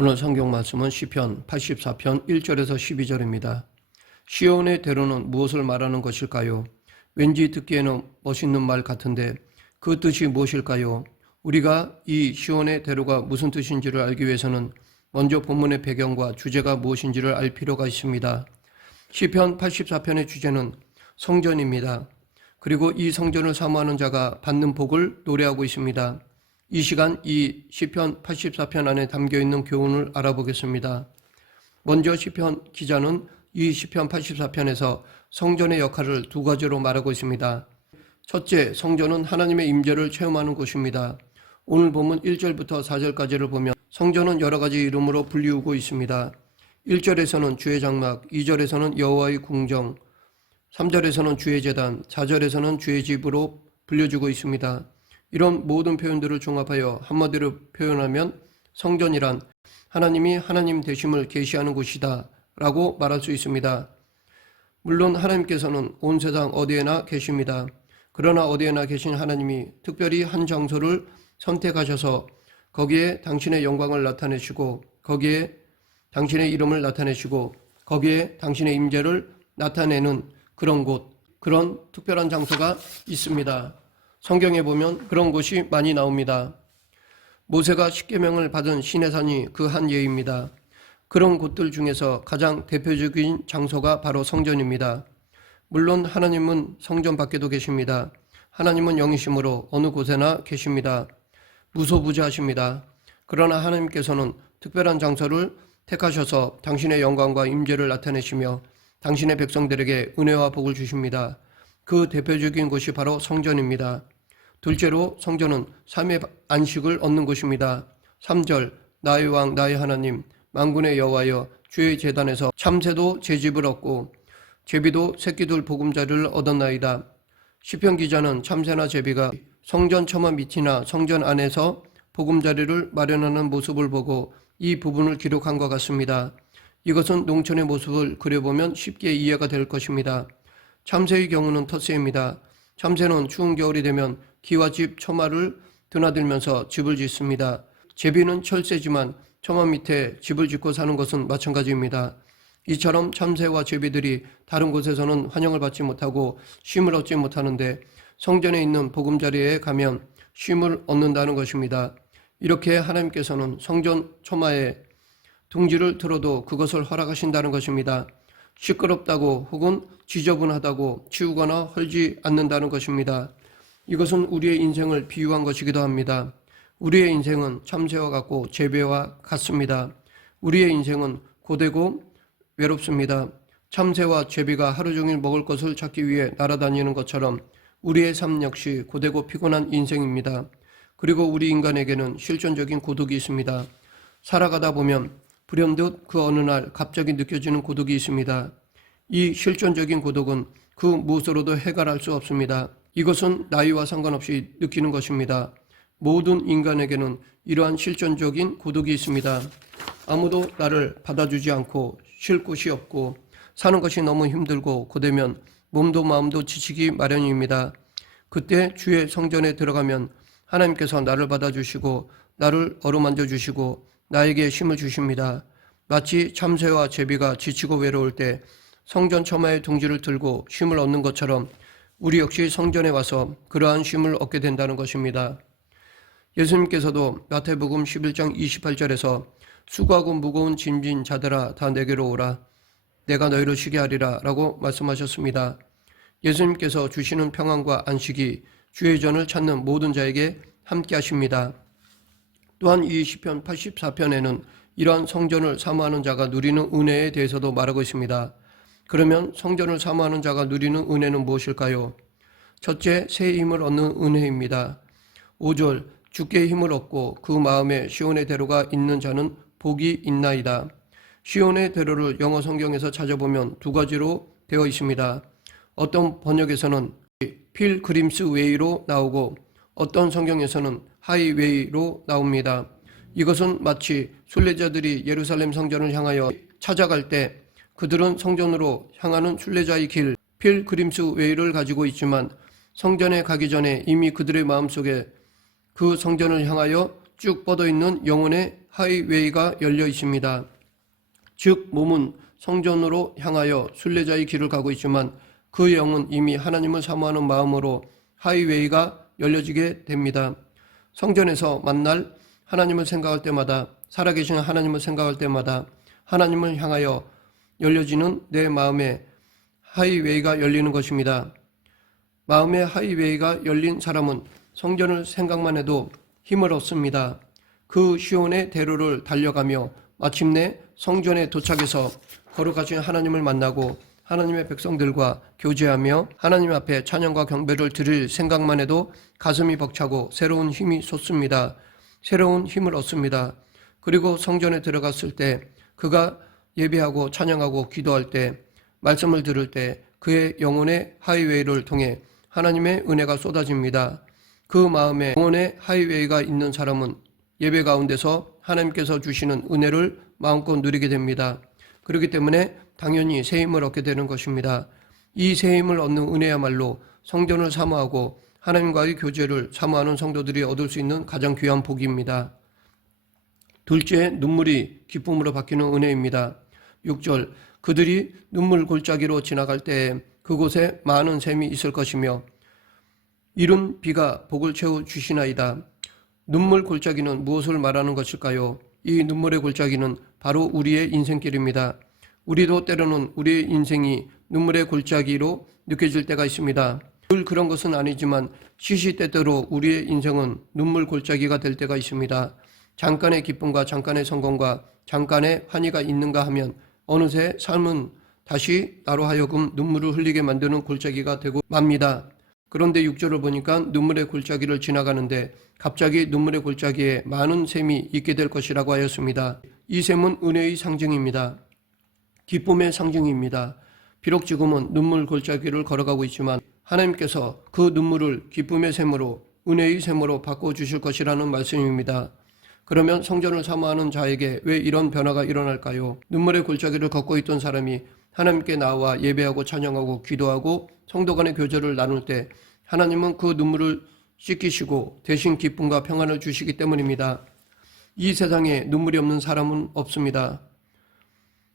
오늘 성경 말씀은 시편 84편 1절에서 12절입니다. 시온의 대로는 무엇을 말하는 것일까요? 왠지 듣기에는 멋있는 말 같은데 그 뜻이 무엇일까요? 우리가 이 시온의 대로가 무슨 뜻인지를 알기 위해서는 먼저 본문의 배경과 주제가 무엇인지를 알 필요가 있습니다. 시편 84편의 주제는 성전입니다. 그리고 이 성전을 사모하는 자가 받는 복을 노래하고 있습니다. 이 시간 이 시편 84편 안에 담겨있는 교훈을 알아보겠습니다. 먼저 시편 기자는 이 시편 84편에서 성전의 역할을 두 가지로 말하고 있습니다. 첫째, 성전은 하나님의 임재를 체험하는 곳입니다. 오늘 본문 1절부터 4절까지를 보면 성전은 여러 가지 이름으로 불리우고 있습니다. 1절에서는 주의 장막, 2절에서는 여호와의 궁정, 3절에서는 주의 제단, 4절에서는 주의 집으로 불려주고 있습니다. 이런 모든 표현들을 종합하여 한마디로 표현하면 성전이란 하나님이 하나님 되심을 계시하는 곳이다 라고 말할 수 있습니다. 물론 하나님께서는 온 세상 어디에나 계십니다. 그러나 어디에나 계신 하나님이 특별히 한 장소를 선택하셔서 거기에 당신의 영광을 나타내시고 거기에 당신의 이름을 나타내시고 거기에 당신의 임재를 나타내는 그런 곳, 그런 특별한 장소가 있습니다. 성경에 보면 그런 곳이 많이 나옵니다. 모세가 십계명을 받은 시내산이 그 한 예입니다. 그런 곳들 중에서 가장 대표적인 장소가 바로 성전입니다. 물론 하나님은 성전 밖에도 계십니다. 하나님은 영이심으로 어느 곳에나 계십니다. 무소부재하십니다. 그러나 하나님께서는 특별한 장소를 택하셔서 당신의 영광과 임재를 나타내시며 당신의 백성들에게 은혜와 복을 주십니다. 그 대표적인 곳이 바로 성전입니다. 둘째로 성전은 삶의 안식을 얻는 곳입니다. 3절 나의 왕 나의 하나님 만군의 여호와여 주의 제단에서 참새도 제 집을 얻고 제비도 새끼들 보금자리를 얻었나이다. 시편 기자는 참새나 제비가 성전 처마 밑이나 성전 안에서 보금자리를 마련하는 모습을 보고 이 부분을 기록한 것 같습니다. 이것은 농촌의 모습을 그려보면 쉽게 이해가 될 것입니다. 참새의 경우는 텃새입니다. 참새는 추운 겨울이 되면 기와집 처마를 드나들면서 집을 짓습니다. 제비는 철새지만 처마 밑에 집을 짓고 사는 것은 마찬가지입니다. 이처럼 참새와 제비들이 다른 곳에서는 환영을 받지 못하고 쉼을 얻지 못하는데 성전에 있는 보금자리에 가면 쉼을 얻는다는 것입니다. 이렇게 하나님께서는 성전 처마에 둥지를 틀어도 그것을 허락하신다는 것입니다. 시끄럽다고 혹은 지저분하다고 치우거나 헐지 않는다는 것입니다. 이것은 우리의 인생을 비유한 것이기도 합니다. 우리의 인생은 참새와 같고 제비와 같습니다. 우리의 인생은 고되고 외롭습니다. 참새와 제비가 하루 종일 먹을 것을 찾기 위해 날아다니는 것처럼 우리의 삶 역시 고되고 피곤한 인생입니다. 그리고 우리 인간에게는 실존적인 고독이 있습니다. 살아가다 보면 불현듯 그 어느 날 갑자기 느껴지는 고독이 있습니다. 이 실존적인 고독은 그 무엇으로도 해결할 수 없습니다. 이것은 나이와 상관없이 느끼는 것입니다. 모든 인간에게는 이러한 실존적인 고독이 있습니다. 아무도 나를 받아주지 않고 쉴 곳이 없고 사는 것이 너무 힘들고 고되면 몸도 마음도 지치기 마련입니다. 그때 주의 성전에 들어가면 하나님께서 나를 받아주시고 나를 어루만져 주시고 나에게 힘을 주십니다. 마치 참새와 제비가 지치고 외로울 때 성전 처마의 둥지를 들고 쉼을 얻는 것처럼 우리 역시 성전에 와서 그러한 쉼을 얻게 된다는 것입니다. 예수님께서도 마태복음 11장 28절에서 수고하고 무거운 짐진 자들아 다 내게로 오라 내가 너희를 쉬게 하리라 라고 말씀하셨습니다. 예수님께서 주시는 평안과 안식이 주의 전을 찾는 모든 자에게 함께 하십니다. 또한 이 시편 84편에는 이러한 성전을 사모하는 자가 누리는 은혜에 대해서도 말하고 있습니다. 그러면 성전을 사모하는 자가 누리는 은혜는 무엇일까요? 첫째, 새 힘을 얻는 은혜입니다. 5절 주께 힘을 얻고 그 마음에 시온의 대로가 있는 자는 복이 있나이다. 시온의 대로를 영어 성경에서 찾아보면 두 가지로 되어 있습니다. 어떤 번역에서는 필그림스 웨이로 나오고 어떤 성경에서는 하이웨이로 나옵니다. 이것은 마치 순례자들이 예루살렘 성전을 향하여 찾아갈 때 그들은 성전으로 향하는 순례자의 길, 필그림스 웨이를 가지고 있지만 성전에 가기 전에 이미 그들의 마음속에 그 성전을 향하여 쭉 뻗어있는 영혼의 하이웨이가 열려 있습니다. 즉 몸은 성전으로 향하여 순례자의 길을 가고 있지만 그 영은 이미 하나님을 사모하는 마음으로 하이웨이가 열려지게 됩니다. 성전에서 만날 하나님을 생각할 때마다, 살아계신 하나님을 생각할 때마다 하나님을 향하여 열려지는 내 마음의 하이웨이가 열리는 것입니다. 마음의 하이웨이가 열린 사람은 성전을 생각만 해도 힘을 얻습니다. 그 시온의 대로를 달려가며 마침내 성전에 도착해서 거룩하신 하나님을 만나고 하나님의 백성들과 교제하며 하나님 앞에 찬양과 경배를 드릴 생각만 해도 가슴이 벅차고 새로운 힘이 솟습니다. 새로운 힘을 얻습니다. 그리고 성전에 들어갔을 때 그가 예배하고 찬양하고 기도할 때 말씀을 들을 때 그의 영혼의 하이웨이를 통해 하나님의 은혜가 쏟아집니다. 그 마음에 영혼의 하이웨이가 있는 사람은 예배 가운데서 하나님께서 주시는 은혜를 마음껏 누리게 됩니다. 그렇기 때문에 당연히 새 힘을 얻게 되는 것입니다. 이 새 힘을 얻는 은혜야말로 성전을 사모하고 하나님과의 교제를 사모하는 성도들이 얻을 수 있는 가장 귀한 복입니다. 둘째, 눈물이 기쁨으로 바뀌는 은혜입니다. 6절, 그들이 눈물 골짜기로 지나갈 때에 그곳에 많은 샘이 있을 것이며 이른 비가 복을 채워 주시나이다. 눈물 골짜기는 무엇을 말하는 것일까요? 이 눈물의 골짜기는 바로 우리의 인생길입니다. 우리도 때로는 우리의 인생이 눈물의 골짜기로 느껴질 때가 있습니다. 늘 그런 것은 아니지만 시시때때로 우리의 인생은 눈물 골짜기가 될 때가 있습니다. 잠깐의 기쁨과 잠깐의 성공과 잠깐의 환희가 있는가 하면 어느새 삶은 다시 나로 하여금 눈물을 흘리게 만드는 골짜기가 되고 맙니다. 그런데 6절을 보니까 눈물의 골짜기를 지나가는데 갑자기 눈물의 골짜기에 많은 샘이 있게 될 것이라고 하였습니다. 이 샘은 은혜의 상징입니다. 기쁨의 상징입니다. 비록 지금은 눈물 골짜기를 걸어가고 있지만 하나님께서 그 눈물을 기쁨의 샘으로, 은혜의 샘으로 바꿔주실 것이라는 말씀입니다. 그러면 성전을 사모하는 자에게 왜 이런 변화가 일어날까요? 눈물의 골짜기를 걷고 있던 사람이 하나님께 나와 예배하고 찬양하고 기도하고 성도 간의 교제를 나눌 때 하나님은 그 눈물을 씻기시고 대신 기쁨과 평안을 주시기 때문입니다. 이 세상에 눈물이 없는 사람은 없습니다.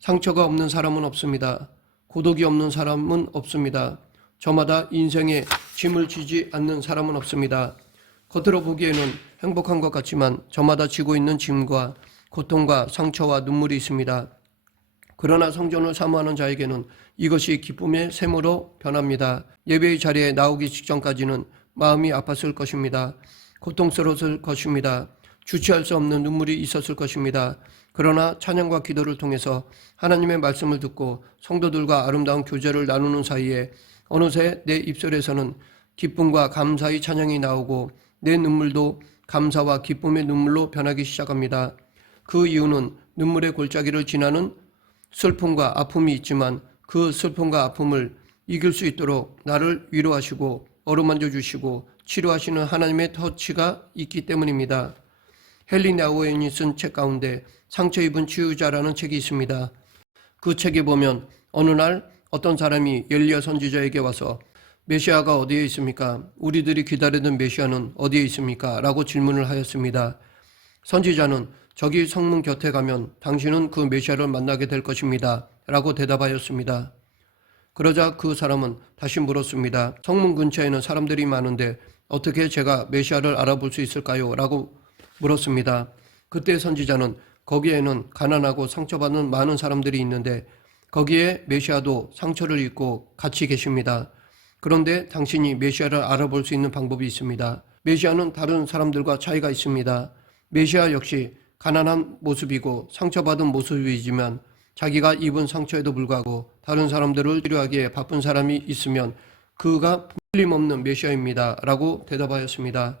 상처가 없는 사람은 없습니다. 고독이 없는 사람은 없습니다. 저마다 인생에 짐을 지지 않는 사람은 없습니다. 겉으로 보기에는 행복한 것 같지만 저마다 지고 있는 짐과 고통과 상처와 눈물이 있습니다. 그러나 성전을 사모하는 자에게는 이것이 기쁨의 샘으로 변합니다. 예배의 자리에 나오기 직전까지는 마음이 아팠을 것입니다. 고통스러웠을 것입니다. 주체할 수 없는 눈물이 있었을 것입니다. 그러나 찬양과 기도를 통해서 하나님의 말씀을 듣고 성도들과 아름다운 교제를 나누는 사이에 어느새 내 입술에서는 기쁨과 감사의 찬양이 나오고 내 눈물도 감사와 기쁨의 눈물로 변하기 시작합니다. 그 이유는 눈물의 골짜기를 지나는 슬픔과 아픔이 있지만 그 슬픔과 아픔을 이길 수 있도록 나를 위로하시고 어루만져 주시고 치료하시는 하나님의 터치가 있기 때문입니다. 헨리 나우엔이 쓴 책 가운데 상처 입은 치유자라는 책이 있습니다. 그 책에 보면 어느 날 어떤 사람이 엘리야 선지자에게 와서 메시아가 어디에 있습니까? 우리들이 기다리던 메시아는 어디에 있습니까? 라고 질문을 하였습니다. 선지자는 저기 성문 곁에 가면 당신은 그 메시아를 만나게 될 것입니다. 라고 대답하였습니다. 그러자 그 사람은 다시 물었습니다. 성문 근처에는 사람들이 많은데 어떻게 제가 메시아를 알아볼 수 있을까요? 라고 물었습니다. 그때 선지자는 거기에는 가난하고 상처받는 많은 사람들이 있는데 거기에 메시아도 상처를 입고 같이 계십니다. 그런데 당신이 메시아를 알아볼 수 있는 방법이 있습니다. 메시아는 다른 사람들과 차이가 있습니다. 메시아 역시 가난한 모습이고 상처받은 모습이지만 자기가 입은 상처에도 불구하고 다른 사람들을 치료하기에 바쁜 사람이 있으면 그가 틀림없는 메시아입니다. 라고 대답하였습니다.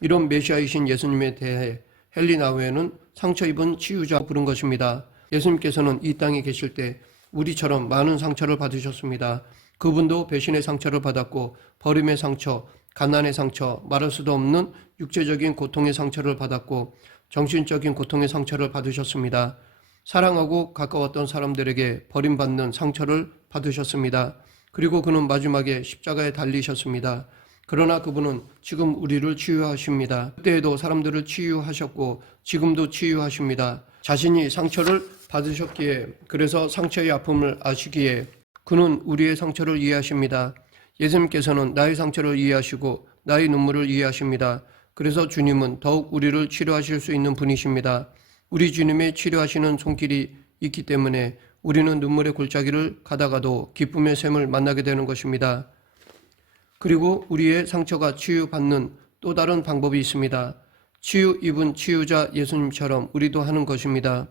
이런 메시아이신 예수님에 대해 헨리 나우엔은 상처 입은 치유자로 부른 것입니다. 예수님께서는 이 땅에 계실 때 우리처럼 많은 상처를 받으셨습니다. 그분도 배신의 상처를 받았고 버림의 상처, 가난의 상처, 말할 수도 없는 육체적인 고통의 상처를 받았고 정신적인 고통의 상처를 받으셨습니다. 사랑하고 가까웠던 사람들에게 버림받는 상처를 받으셨습니다. 그리고 그는 마지막에 십자가에 달리셨습니다. 그러나 그분은 지금 우리를 치유하십니다. 그때에도 사람들을 치유하셨고 지금도 치유하십니다. 자신이 상처를 받으셨기에, 그래서 상처의 아픔을 아시기에 그는 우리의 상처를 이해하십니다. 예수님께서는 나의 상처를 이해하시고 나의 눈물을 이해하십니다. 그래서 주님은 더욱 우리를 치료하실 수 있는 분이십니다. 우리 주님의 치료하시는 손길이 있기 때문에 우리는 눈물의 골짜기를 가다가도 기쁨의 샘을 만나게 되는 것입니다. 그리고 우리의 상처가 치유받는 또 다른 방법이 있습니다. 치유 입은 치유자 예수님처럼 우리도 하는 것입니다.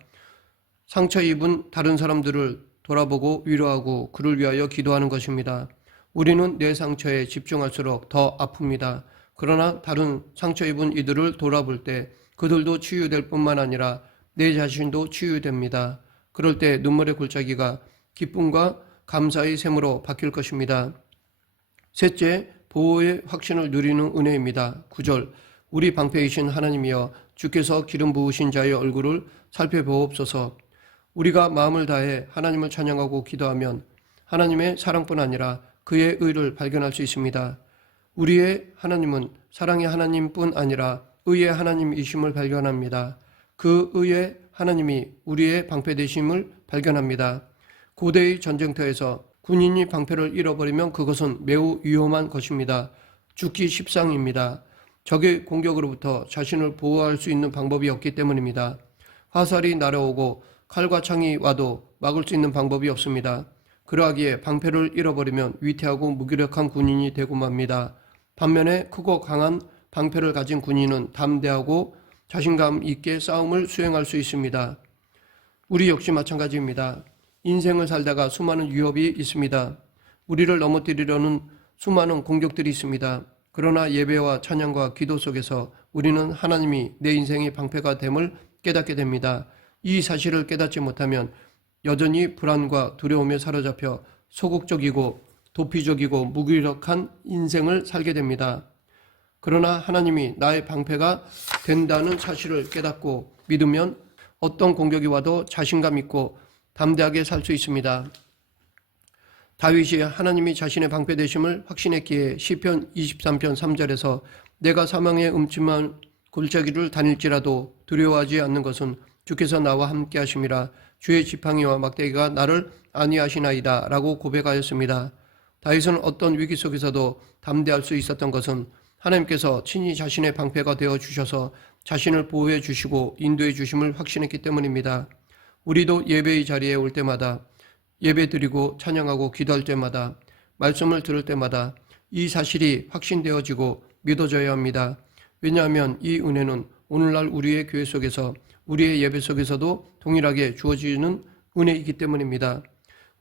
상처 입은 다른 사람들을 돌아보고 위로하고 그를 위하여 기도하는 것입니다. 우리는 내 상처에 집중할수록 더 아픕니다. 그러나 다른 상처 입은 이들을 돌아볼 때 그들도 치유될 뿐만 아니라 내 자신도 치유됩니다. 그럴 때 눈물의 골짜기가 기쁨과 감사의 샘으로 바뀔 것입니다. 셋째, 보호의 확신을 누리는 은혜입니다. 9절, 우리 방패이신 하나님이여 주께서 기름 부으신 자의 얼굴을 살펴보옵소서. 우리가 마음을 다해 하나님을 찬양하고 기도하면 하나님의 사랑뿐 아니라 그의 의를 발견할 수 있습니다. 우리의 하나님은 사랑의 하나님뿐 아니라 의의 하나님이심을 발견합니다. 그 의의 하나님이 우리의 방패 되심을 발견합니다. 고대의 전쟁터에서 군인이 방패를 잃어버리면 그것은 매우 위험한 것입니다. 죽기 십상입니다. 적의 공격으로부터 자신을 보호할 수 있는 방법이 없기 때문입니다. 화살이 날아오고 칼과 창이 와도 막을 수 있는 방법이 없습니다. 그러하기에 방패를 잃어버리면 위태하고 무기력한 군인이 되고 맙니다. 반면에 크고 강한 방패를 가진 군인은 담대하고 자신감 있게 싸움을 수행할 수 있습니다. 우리 역시 마찬가지입니다. 인생을 살다가 수많은 위협이 있습니다. 우리를 넘어뜨리려는 수많은 공격들이 있습니다. 그러나 예배와 찬양과 기도 속에서 우리는 하나님이 내 인생의 방패가 됨을 깨닫게 됩니다. 이 사실을 깨닫지 못하면 여전히 불안과 두려움에 사로잡혀 소극적이고 도피적이고 무기력한 인생을 살게 됩니다. 그러나 하나님이 나의 방패가 된다는 사실을 깨닫고 믿으면 어떤 공격이 와도 자신감 있고 담대하게 살 수 있습니다. 다윗이 하나님이 자신의 방패 되심을 확신했기에 시편 23편 3절에서 내가 사망의 음침한 골짜기를 다닐지라도 두려워하지 않는 것은 주께서 나와 함께 하심이라 주의 지팡이와 막대기가 나를 안위하시나이다 라고 고백하였습니다. 다윗은 어떤 위기 속에서도 담대할 수 있었던 것은 하나님께서 친히 자신의 방패가 되어 주셔서 자신을 보호해 주시고 인도해 주심을 확신했기 때문입니다. 우리도 예배의 자리에 올 때마다 예배 드리고 찬양하고 기도할 때마다 말씀을 들을 때마다 이 사실이 확신되어지고 믿어져야 합니다. 왜냐하면 이 은혜는 오늘날 우리의 교회 속에서 우리의 예배 속에서도 동일하게 주어지는 은혜이기 때문입니다.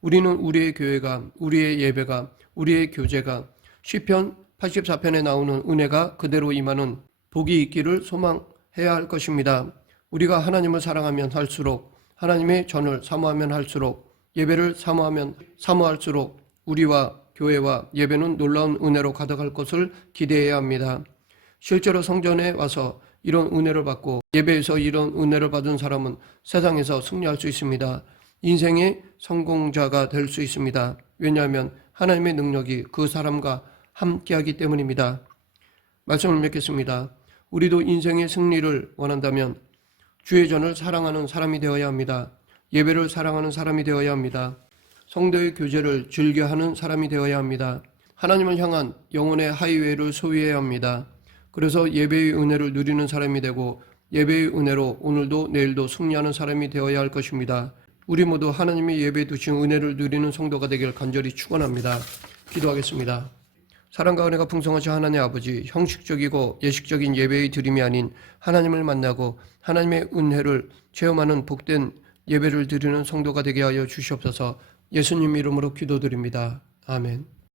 우리는 우리의 교회가, 우리의 예배가, 우리의 교제가 시편 84편에 나오는 은혜가 그대로 임하는 복이 있기를 소망해야 할 것입니다. 우리가 하나님을 사랑하면 할수록, 하나님의 전을 사모하면 할수록, 예배를 사모할수록 우리와 교회와 예배는 놀라운 은혜로 가득할 것을 기대해야 합니다. 실제로 성전에 와서 이런 은혜를 받고 예배에서 이런 은혜를 받은 사람은 세상에서 승리할 수 있습니다. 인생의 성공자가 될 수 있습니다. 왜냐하면 하나님의 능력이 그 사람과 함께하기 때문입니다. 말씀을 맺겠습니다. 우리도 인생의 승리를 원한다면 주의 전을 사랑하는 사람이 되어야 합니다. 예배를 사랑하는 사람이 되어야 합니다. 성도의 교제를 즐겨하는 사람이 되어야 합니다. 하나님을 향한 영혼의 하이웨이를 소유해야 합니다. 그래서 예배의 은혜를 누리는 사람이 되고 예배의 은혜로 오늘도 내일도 승리하는 사람이 되어야 할 것입니다. 우리 모두 하나님이 예배에 두신 은혜를 누리는 성도가 되길 간절히 축원합니다. 기도하겠습니다. 사랑과 은혜가 풍성하신 하나님 아버지, 형식적이고 예식적인 예배의 드림이 아닌 하나님을 만나고 하나님의 은혜를 체험하는 복된 예배를 드리는 성도가 되게 하여 주시옵소서. 예수님 이름으로 기도드립니다. 아멘.